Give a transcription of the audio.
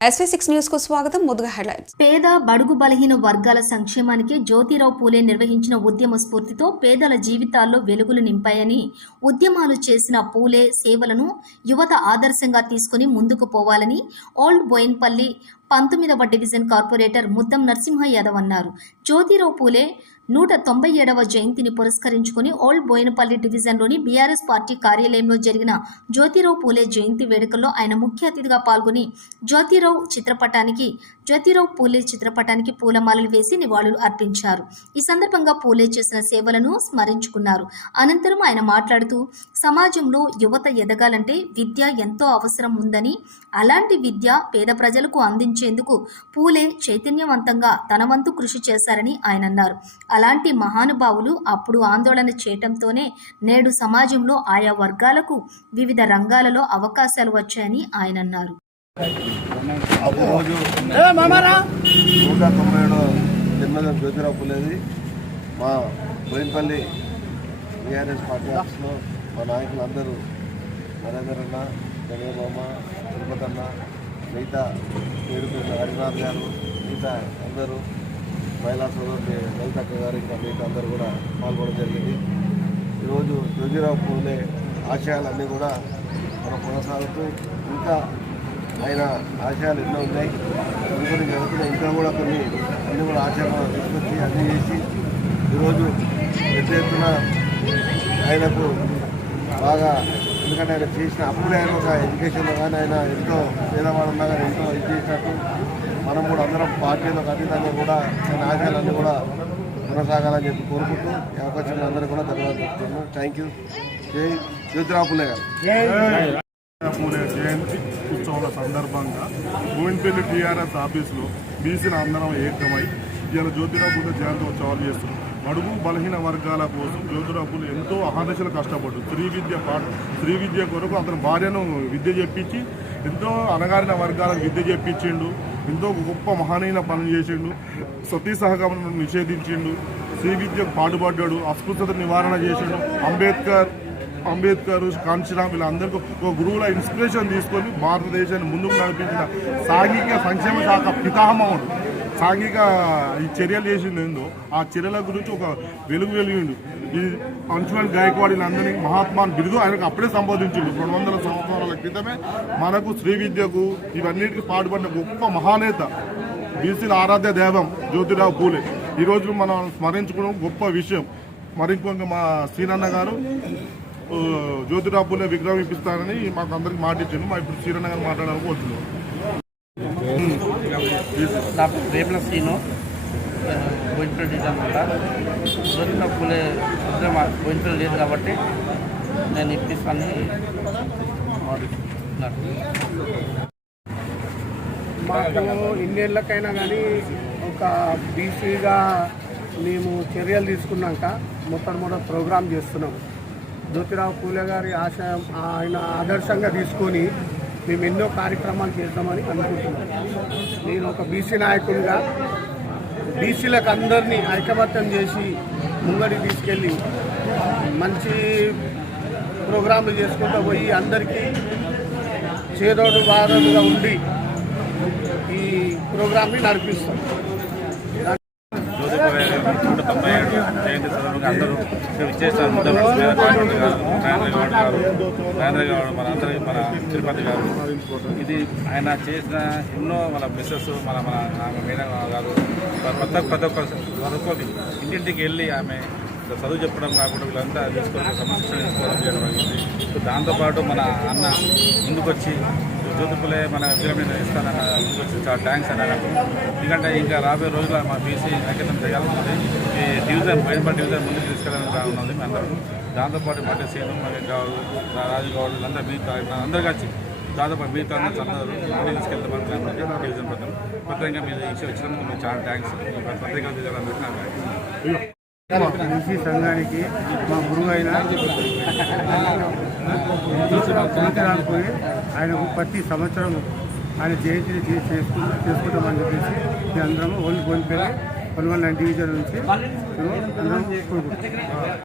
SV6 news కు స్వాగతం. ముందుగా హెడ్లైన్స్. పేద బడుగు బలహీన వర్గాల సంక్షేమానికి జ్యోతిరావు పూలే నిర్వహించిన ఉద్యమ స్ఫూర్తితో పేదల జీవితాల్లో వెలుగులు నింపాయని, ఉద్యమాలు చేసిన పూలే సేవలను యువత ఆదర్శంగా తీసుకుని ముందుకు పోవాలని ఓల్డ్ బోయిన్పల్లి 19వ డివిజన్ కార్పొరేటర్ ముద్దం నరసింహ యాదవ్ అన్నారు. జ్యోతిరావు పూలే 197వ జయంతిని పురస్కరించుకుని ఓల్డ్ బోయినపల్లి డివిజన్లోని బీఆర్ఎస్ పార్టీ కార్యాలయంలో జరిగిన జ్యోతిరావు పూలే జయంతి వేడుకల్లో ఆయన ముఖ్య అతిథిగా పాల్గొని జ్యోతిరావు పూలే చిత్రపటానికి పూలమాలలు వేసి నివాళులు అర్పించారు. ఈ సందర్భంగా పూలే చేసిన సేవలను స్మరించుకున్నారు. అనంతరం ఆయన మాట్లాడుతూ, సమాజంలో యువత ఎదగాలంటే విద్య ఎంతో అవసరం ఉందని, అలాంటి విద్య పేద ప్రజలకు అందించేందుకు పూలే చైతన్యవంతంగా తన వంతు కృషి చేశారని ఆయన అన్నారు. అలాంటి మహానుభావులు అప్పుడు ఆందోళన చేయటంతోనే నేడు సమాజంలో ఆయా వర్గాలకు వివిధ రంగాలలో అవకాశాలు వచ్చాయని ఆయన అన్నారు. 197వ జన్మదినం జ్యోతిరావు పూలేది మా బోయినపల్లి బీఆర్ఎస్ పార్టీ ఆఫీస్లో మా నాయకులందరూ నరేందర్ అన్న, గణేబామ్మ, తిరుపతి అన్న, మిగతా పేరుపేరు హరినాథ్ గారు, మిగతా అందరూ మహిళా సోదరులు లలితక్క గారు, ఇంకా మిగతా అందరూ కూడా పాల్గొనడం జరిగింది. ఈరోజు జ్యోతిరావు పూలే ఆశయాలన్నీ కూడా మనం కొనసాగుతూ ఇంకా ఆయన ఆశయాలు ఎన్నో ఉన్నాయి, కొన్ని జరుగుతున్నాయి, ఇంకా కూడా అన్నీ కూడా ఆశయాలు తీసుకొచ్చి అన్నీ చేసి ఈరోజు పెద్ద ఎత్తున ఆయనకు బాగా, ఎందుకంటే ఆయన చేసిన అప్పుడే ఆయన ఒక ఎడ్యుకేషన్లో కానీ ఆయన ఎంతో పేదవాడున్నా కానీ ఎంతో ఇది చేసినట్టు మనం కూడా అందరం పార్టీలకు అతీతంగా కూడా ఆయన ఆశయాలన్నీ కూడా కొనసాగాలని చెప్పి కోరుకుంటూ ఈ అవకాశం అందరికీ కూడా ధన్యవాదాలు చెప్తున్నాను. Thank you. జై జ్యోతిరావు పూలే గారు. పూలే జయంతి ఉత్సవాల సందర్భంగా బోయినపల్లి టీఆర్ఎస్ ఆఫీసులో బీసీల అందరం ఏకమై ఇలా జ్యోతిరావు పూలే జయంతి ఉత్సవాలు చేస్తున్నాం. బడుగు బలహీన వర్గాల కోసం జ్యోతిరావు పూలే ఎంతో అహర్నిశలు కష్టపడ్డు. స్త్రీ విద్య కొరకు అతని భార్యను విద్య చెప్పించి ఎంతో అణగారిన వర్గాలకు విద్య చెప్పించిండు. ఎంతో గొప్ప మహనీయ పనులు చేసిండు. సతీ సహగమనం నిషేధించిండు. స్త్రీ విద్యకు పాటుపడ్డాడు. అస్పృశ్యత నివారణ చేసిండు. అంబేద్కర్, కాంచీరామ్ వీళ్ళందరికీ ఒక గురువుల ఇన్స్పిరేషన్ తీసుకొని భారతదేశాన్ని ముందుకు నడిపించిన సాంఘిక సంక్షేమ శాఖ పితామహుడు. సాంఘిక ఈ చర్యలు చేసింది ఏందో ఆ చర్యల గురించి ఒక వెలిగిండు. ఈ పంచువల్ గాయకవాడ్ వీళ్ళందరినీ మహాత్మాన్ బిరుదు ఆయనకు అప్పుడే సంబోధించిండు. 200 సంవత్సరాల క్రితమే మనకు స్త్రీ విద్యకు ఇవన్నిటికీ పాటుపడిన గొప్ప మహానేత, బీసీల ఆరాధ్య దైవం జ్యోతిరావు పూలే. ఈరోజు మనం స్మరించుకోవడం గొప్ప విషయం. మరింకొక మా శ్రీనన్న గారు జ్యోతిరావు పూలే విగ్రహం ఇప్పిస్తానని మాకు అందరికి మాట ఇచ్చిండు. మా ఇప్పుడు శ్రీరన్న గారు మాట్లాడాలని కోరుతున్నాం. నా రేపుల శ్రీను బోయినపల్లి అనమాట. జ్యోతిరావు పూలే బోయినపల్లి లేదు కాబట్టి నేను ఇప్పిస్తానని మాకు ఇన్నేళ్ళకైనా కానీ ఒక బీసీగా మేము చర్యలు తీసుకున్నాక మొట్టమొదటి ప్రోగ్రాం చేస్తున్నాం. జ్యోతిరావు పూలే గారి ఆశయం ఆయన ఆదర్శంగా తీసుకొని మేము ఎన్నో కార్యక్రమాలు చేద్దామని అనుకుంటున్నాం. నేను ఒక బీసీ నాయకుడిగా బీసీలకు అందరినీ ఐకమత్యం చేసి ముంగడికి తీసుకెళ్ళి మంచి ప్రోగ్రాంలు చేసుకుంటూ పోయి అందరికీ చేదోడు బాధలుగా ఉండి ఈ ప్రోగ్రాంని నడిపిస్తాం. 197 జయంతి సందర్భంగా అందరూ ఇచ్చేస్తారు. నరేంద్ర గౌడ్ మన అందరికీ, మన తిరుపతి గారు, ఇది ఆయన చేసిన ఎన్నో మన మిస్సెస్ మన మేడం గారు ప్రతి ఒక్కరి ఇంటింటికి వెళ్ళి ఆమె చదువు చెప్పడం కాకుండా వీళ్ళంతా తీసుకొని క్రమశిక్షణ తీసుకోవడం చేయడం జరిగింది. దాంతోపాటు మన అన్న ముందుకొచ్చి జ్యోతి పూలే మన విగ్రహం ఇస్తానన్న ముందుకొచ్చి చాలా థ్యాంక్స్ అన్నారు. ఎందుకంటే ఇంకా రాబోయే రోజుల్లో మా బీసీ ఐక్యతం చేయాలన్నది ఈ డివిజన్ బోయినపల్లి డివిజన్ ముందుకు తీసుకెళ్ళాలని ఉన్నది మీ అందరూ. దాంతోపాటు మధ్య సీను మహేష్ గౌడ్, రాజు గౌడ్ వీళ్ళందరూ మిగతా అందరూ కలిసి దాదాపు మిగతా అందరూ ముందుకు తీసుకెళ్తామని డివిజన్ ప్రత్యేకంగా మీరు ఇచ్చినందుకు మీకు చాలా థ్యాంక్స్. ప్రత్యేకంగా తీసుకోవాలనుకుంటున్నాను. బీసీ సంఘానికి మా గురువు అయిన జ్యోతిరావు పూలే ఆయనకు ప్రతి సంవత్సరం ఆయన జయంతిని చేసుకుంటామని చెప్పేసి మీ అందరం ఓల్డ్ బోయినపల్లి 119 డివిజన్ నుంచి అందరం కోరుకుంటున్నాం.